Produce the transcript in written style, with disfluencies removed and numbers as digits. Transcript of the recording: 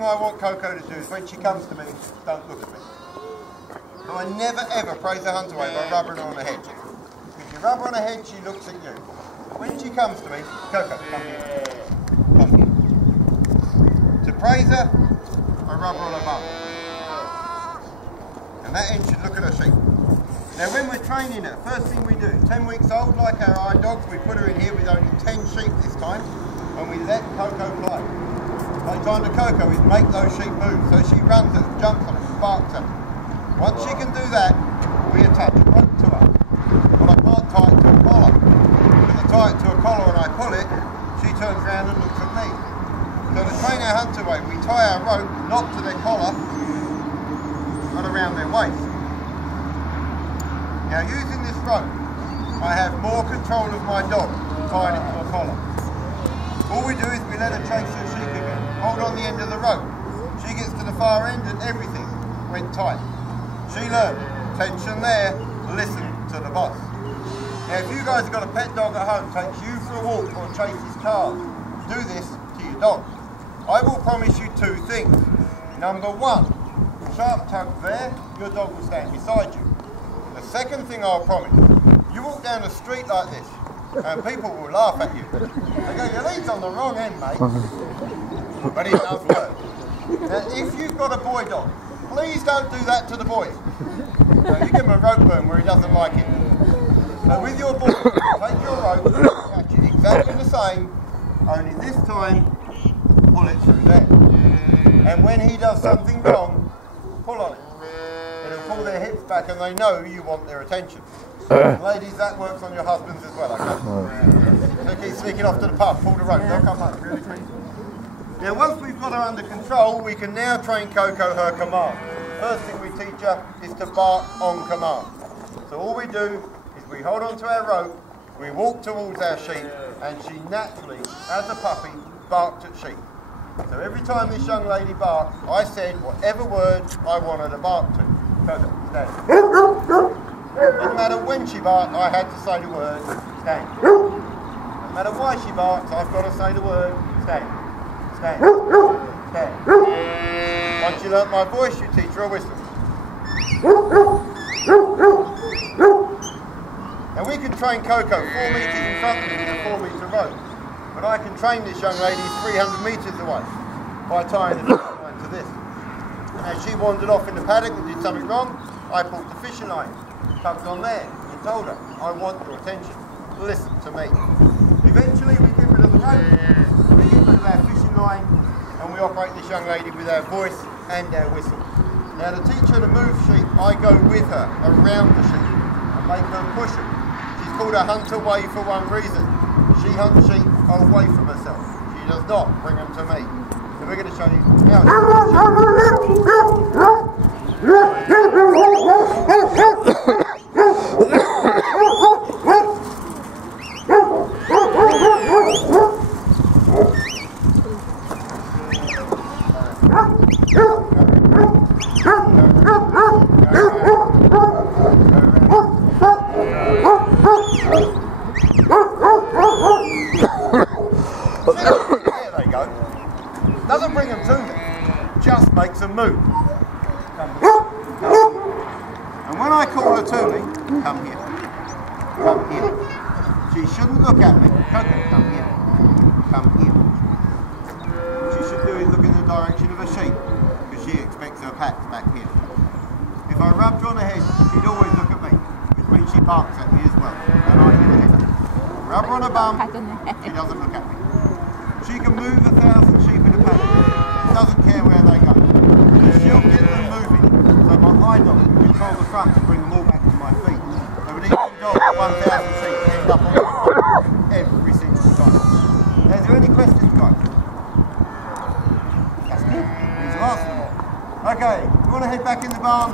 thing I want Coco to do is when she comes to me, don't look at me. So I never ever praise a hunt away by rubbing her on the head. If you rub her on the head, she looks at you. But when she comes to me, Coco, come here. Come here. To praise her, I rub her on her bum. And that end should look at her sheep. Now when we're training her, first thing we do, 10 weeks old, like our eye dogs, we put her in here with only 10 sheep this time, and we let Coco play. Playtime to Coco is make those sheep move, so she runs at them, jumps on them, and barks at them. Once she can do that, we attach a rope to her. But I can't tie it to a collar. If I tie it to a collar and I pull it, she turns around and looks at me. So to train our hunt away, we tie our rope not to their collar, but around their waist. Now using this rope, I have more control of my dog tying it to a collar. All we do is we let her chase her sheep again. Hold on the end of the rope. She gets to the far end and everything went tight. She learned, tension there, listen to the boss. Now if you guys have got a pet dog at home, takes you for a walk or chases cars, do this to your dog. I will promise you 2 things. Number 1, sharp tug there, your dog will stand beside you. The second thing I'll promise, you walk down the street like this and people will laugh at you. They go, your lead's on the wrong end, mate. But it does work. Now if you've got a boy dog, please don't do that to the boys. No, you give him a rope burn where he doesn't like it. So with your boy, take your rope, catch it exactly the same, only this time, pull it through there. And when he does something wrong, pull on it. It'll pull their hips back and they know you want their attention. Ladies, that works on your husbands as well, okay? So keep sneaking off to the pub, pull the rope, they'll come home, really quick. Now once we've got her under control, we can now train Coco her command. First thing we teach her is to bark on command. So all we do is we hold on to our rope, we walk towards our sheep, and she naturally, as a puppy, barked at sheep. So every time this young lady barked, I said whatever word I wanted to bark to. Coco, stand. Didn't matter when she barked, I had to say the word, stand. No matter why she barks, I've got to say the word, stand. Stand. Stand. Once you learnt my voice, you teach her a whistle. Now we can train Coco 4 metres in front of me with a 4-metre rope, but I can train this young lady 300 metres away by tying the line to this. And as she wandered off in the paddock and did something wrong, I pulled the fishing line, tucked on there, and told her, I want your attention. Listen to me. Eventually we get rid of the rope, we get rid of our fishing line, and we operate this young lady with our voice and our whistle. Now to teach her to move sheep, I go with her around the sheep and make her push them. She's called a hunt away for one reason. She hunts sheep away from herself. She does not bring them to me. So we're going to show you how there they go. Doesn't bring them to me, just makes them move. Come here. And when I call her to me, come here. Come here. She shouldn't look at me. Coco, come here. Come here. What she should do is look in the direction of her sheep, because she expects her pats back here. If I rubbed her on the head, she'd always look at me, which means she barks at me as well, and I get a header. Rub her on her bum, she doesn't look at me. She can move 1,000 sheep in a paddock, doesn't care where they go. She'll get them moving, so my eye dog will control the front to bring them all back to my feet. So with each dog, 1,000 sheep end up on my feet every single time. Now, is there any questions, guys? That's good. Please ask them. Okay, we want to head back in the barn.